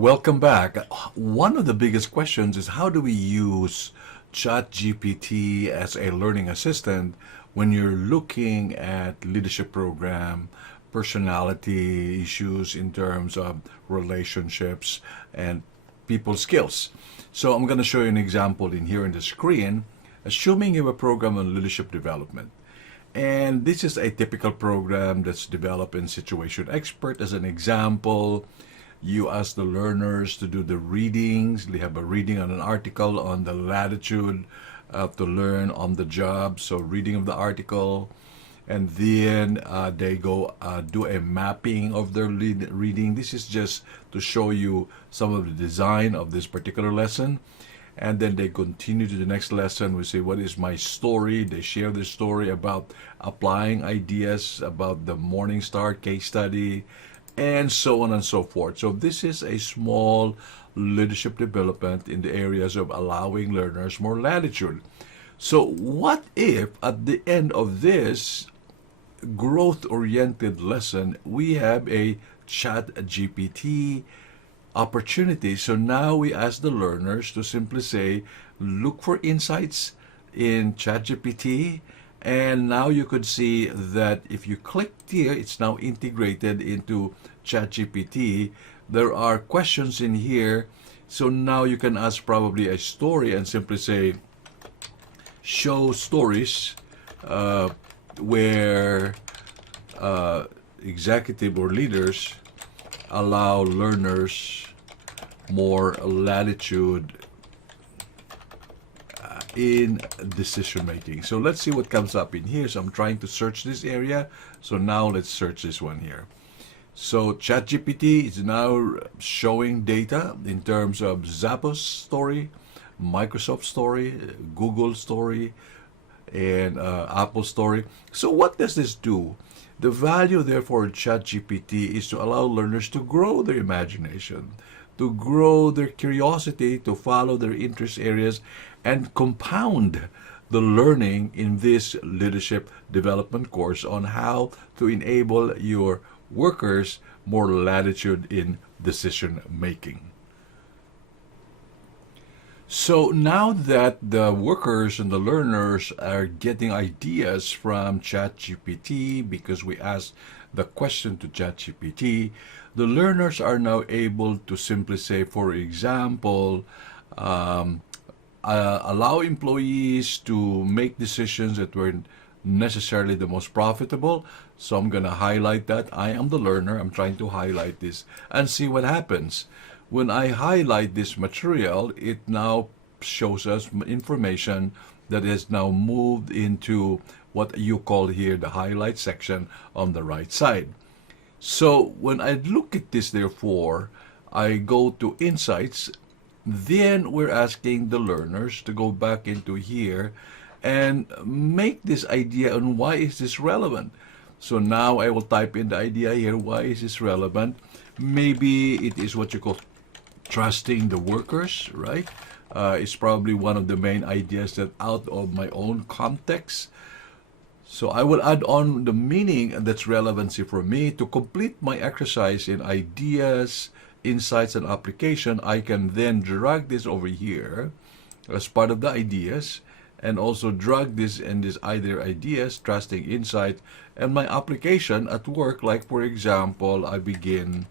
Welcome back. One of the biggest questions is how do we use ChatGPT as a learning assistant when you're looking at leadership program, personality issues in terms of relationships and people skills. So I'm going to show you an example in here in the screen, assuming you have a program on leadership development. And this is a typical program that's developed in Situation Expert. As an example, you ask the learners to do the readings. They have a reading on an article on the latitude to learn on the job. So reading of the article, and then they go do a mapping of their reading. This is just to show you some of the design of this particular lesson. And then they continue to the next lesson. We say, what is my story? They share their story about applying ideas about the Morningstar case study, and so on and so forth. So this is a small leadership development in the areas of allowing learners more latitude. So what if at the end of this growth-oriented lesson, we have a ChatGPT opportunity? So now we ask the learners to simply say, look for insights in ChatGPT. And now you could see that if you click here, it's now integrated into ChatGPT. There are questions in here. So now you can ask probably a story and simply say, show stories where executive or leaders allow learners more latitude in decision making. So let's see what comes up in here. So I'm trying to search this area. So now let's search this one here. So ChatGPT is now showing data in terms of Zappos story, Microsoft story, Google story, and Apple story. So what does this do? The value, therefore, in ChatGPT is to allow learners to grow their imagination, to grow their curiosity, to follow their interest areas, and compound the learning in this leadership development course on how to enable your workers more latitude in decision making. So now that the workers and the learners are getting ideas from ChatGPT because we asked the question to ChatGPT, the learners are now able to simply say, for example, allow employees to make decisions that weren't necessarily the most profitable. So I'm going to highlight that. I am the learner. I'm trying to highlight this and see what happens. When I highlight this material, it now shows us information that is now moved into what you call here the highlight section on the right side. So when I look at this, therefore, I go to Insights. Then we're asking the learners to go back into here and make this idea on why is this relevant. So now I will type in the idea here, why is this relevant? Maybe it is what you call trusting the workers, right? It's probably one of the main ideas that out of my own context. So I will add on the meaning that's relevancy for me to complete my exercise in ideas, insights, and application. I can then drag this over here as part of the ideas, and also drag this in this either ideas, trusting insight, and my application at work. Like for example, I begin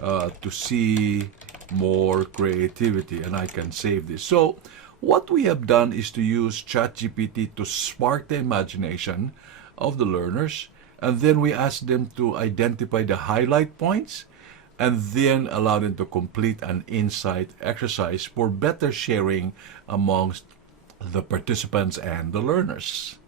to see more creativity, and I can save this. So what we have done is to use ChatGPT to spark the imagination of the learners, and then we ask them to identify the highlight points and then allow them to complete an insight exercise for better sharing amongst the participants and the learners.